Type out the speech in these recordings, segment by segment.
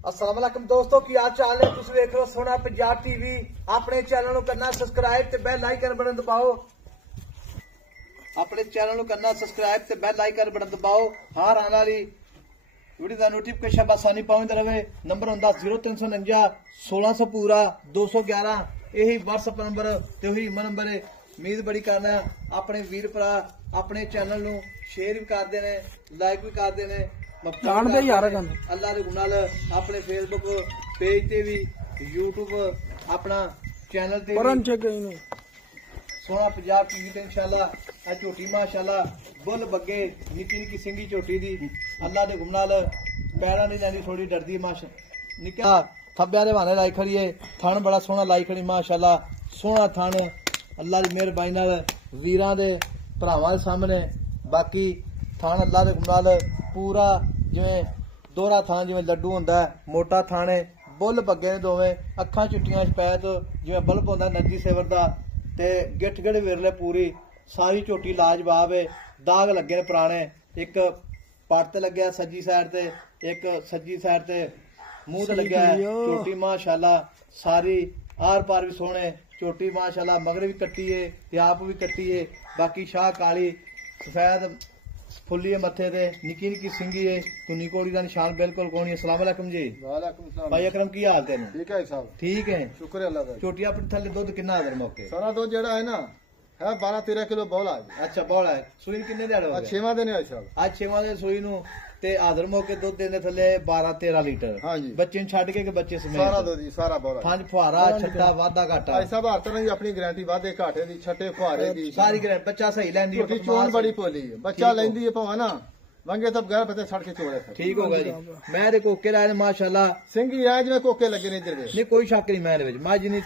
अस्सलाम वालेकुम दोस्तों की हाल चाल है। तुम देख रहे हो सोना पंजाब टीवी। अपने चैनल को करना सब्सक्राइब ते बेल आइकन बटन दबाओ। अपने चैनल को करना सब्सक्राइब ते बेल आइकन बटन दबाओ। हर आने वाली वीडियो का नोटिफिकेशन आसानी पहुंचता रहे। नंबर होंदा 0349 1600 पूरा 211। यही व्हाट्सएप नंबर ते वही नंबर है। उम्मीद बड़ी करना अपने वीर भरा अपने चैनल नू शेयर भी करते हैं, लाइक भी करते हैं। अल्लाह दे गुनाह अपने फेसबुक पेज ते भी यूट्यूब अपना चैनल ते सोना पंजाब टीवी ते इंशाल्लाह झोटी माशाल्लाह बुल बग्गे निक्की निक्की सिंगी झोटी दी अल्लाह दे गुनाह पैरा नहीं लैंदी, थोड़ी डरदी माशा निक्का थब्बे दे बहाने लाई खड़ी है। थन बड़ा सोहना लाई खड़ी माशाल्लाह, सोहना थन अल्लाह दी मेहरबानी नाल वीरां दे भरावां दे सामने। बाकी थान अल्लाह दे गुनाह पूरा जिवें दोहरा थान जिवें लड्डू होंदा है, मोटा थान है। बुल बग्गे ने दोवें, अखां चिट्टियां शपैत जिवें बल्ब होंदा नंदी सेवर दा ते गिट्ठ गड़ विरले पूरी सारी झोटी लाजवाब है। दाग लगे ने पुराने, एक पट ते लग्या सज्जी साइड ते, एक सज्जी साइड ते मूंह ते लग्या है। झोटी माशाल्लाह सारी आर पार भी सोहने। झोटी माशाल्लाह मगर भी कट्टी है ते आप भी कट्टी है। बाकी शाह काली सफेद फुल्ली है मथे ते, निक्की निक्की सिंगी है, कुनी कोड़ी का निशान बिल्कुल कोनी। अस्सलाम वालेकुम जी। वालेकुम सलाम भाई अकरम की हाल तेन? ठीक है साहब, ठीक है शुक्र है अल्लाह का। छोटी अपने थले दुध कितना आदर मौके? सारा दूध जेड़ा है ना है 12-13 किलो बौला है। अच्छा बौला है। सुई किन्ने दिहाड़े हो गए? 6वां दिन है साहब। आज 6वां दिन सुई नू ते आदर मौके दुध देने थले 12-13 लीटर। हाँ जी। बच्चे छड़ के बच्चे समेत सारा दूध जी, सारा बौला फंज फुहारा छट्टा वाधा घाटा भाई साहब हर तरह की अपनी गारंटी वादे घाटे दी छट्टे फुहारे दी सारी गारंटी। बच्चा सही लैंदी छोटी चोन बड़ी पोली है, बच्चा लेंदी है भावे ना मंगे तब गैर पते छड़ के चोड़े। ठीक होगा जी। मैं दे कोके लाए माशाल्लाह सिंगी है जिवें कोके लगे ने इधर वे। नहीं कोई शक नहीं। मैं दे विच मज नहीं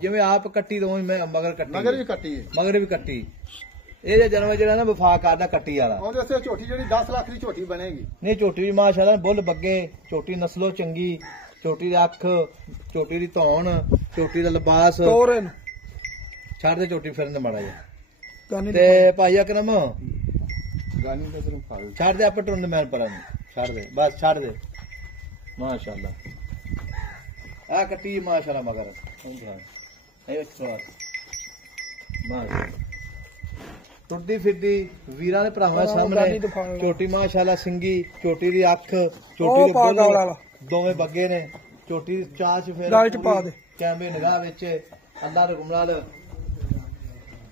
जिवें आप कट्टी दो मैं मगर कट्टी मगर भी कट्टी है, मगर भी कट्टी। ये जानवर जेड़ा ना वफा करदा कट्टी वाला ओदे से झोटी जेडी 10 लाख दी झोटी बनेगी। नहीं झोटी भी माशाल्लाह बुल बग्गे, झोटी नस्लो चंगी, झोटी दी अख, झोटी दी धौन, झोटी दा लिबास छड़ दे झोटी फिरन दे माड़ा जी। ते भाई अकरम गानी का सिर्फ फाल छड़ दे आप टुंड मैन पर छड़ दे बस छड़ दे माशाल्लाह। आ कट्टी माशाल्लाह मगर टुरदी फिरदी वीरां दे भरावां सामने झोटी माशाल्लाह सिंगी, झोटी दी अख, झोटी दे बुल दोवें बग्गे ने, झोटी दी चाच फिर कैमरे निगाह विच अल्लाह दे गुनाह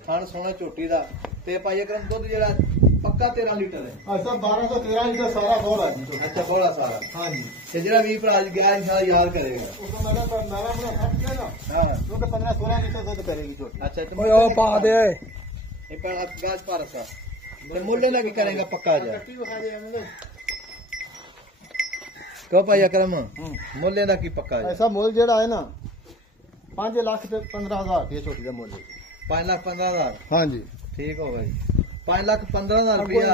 थन सोहना झोटी दा। ते भाई अकरम दुध जेड़ा पक्का 13 लीटर है। अच्छा 12 से 13 लीटर सारा बौला है। अच्छा बौला सारा। हाँ जी। ते जेड़ा वी भरा गया इंशाल्लाह याद करेगा उसको मैंने नारा अपना हट के ना हां वो 15-16 लीटर दूध करेगी झोटी। अच्छा तो ओए ओ पा दे ये पर गाज पर रखा ते मोले ना की करेगा पक्का जा कट्टी दिखा दे हमें क्यों भाई अकरम मोले ना की पक्का जा? ऐसा मोल जेड़ा है ना 5 लाख ते 15,000 रुपये छोटी का मोल है। 5,15,000। हाँ जी ठीक हो भाई 5,15,000 रुपया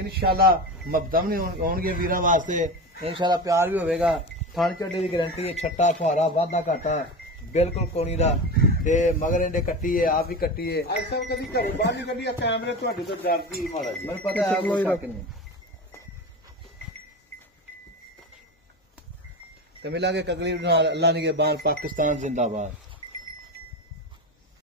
इंशाल्लाह मबदम नहीं होंगे वीरा वास्ते। इंशाल्लाह प्यार भी होगा। थन चड्डे की गारंटी है, छट्टा फुहारा वाधा घाटा बिल्कुल कोनी दा ते मगर इंडे कट्टी है आप भी कट्टी है। ऐसा कभी घरों बाहर नहीं कभी कैमरे ਤੁਹਾਡੇ ਤੋਂ ਡਰਦੀ ਮਾੜਾ ਜੀ। ਮੈਨੂੰ ਪਤਾ ਹੈ ਕੋਈ ਸ਼ੱਕ नहीं। तो मिलांगे अगली अल्लाह ने के बाद पाकिस्तान जिंदाबाद।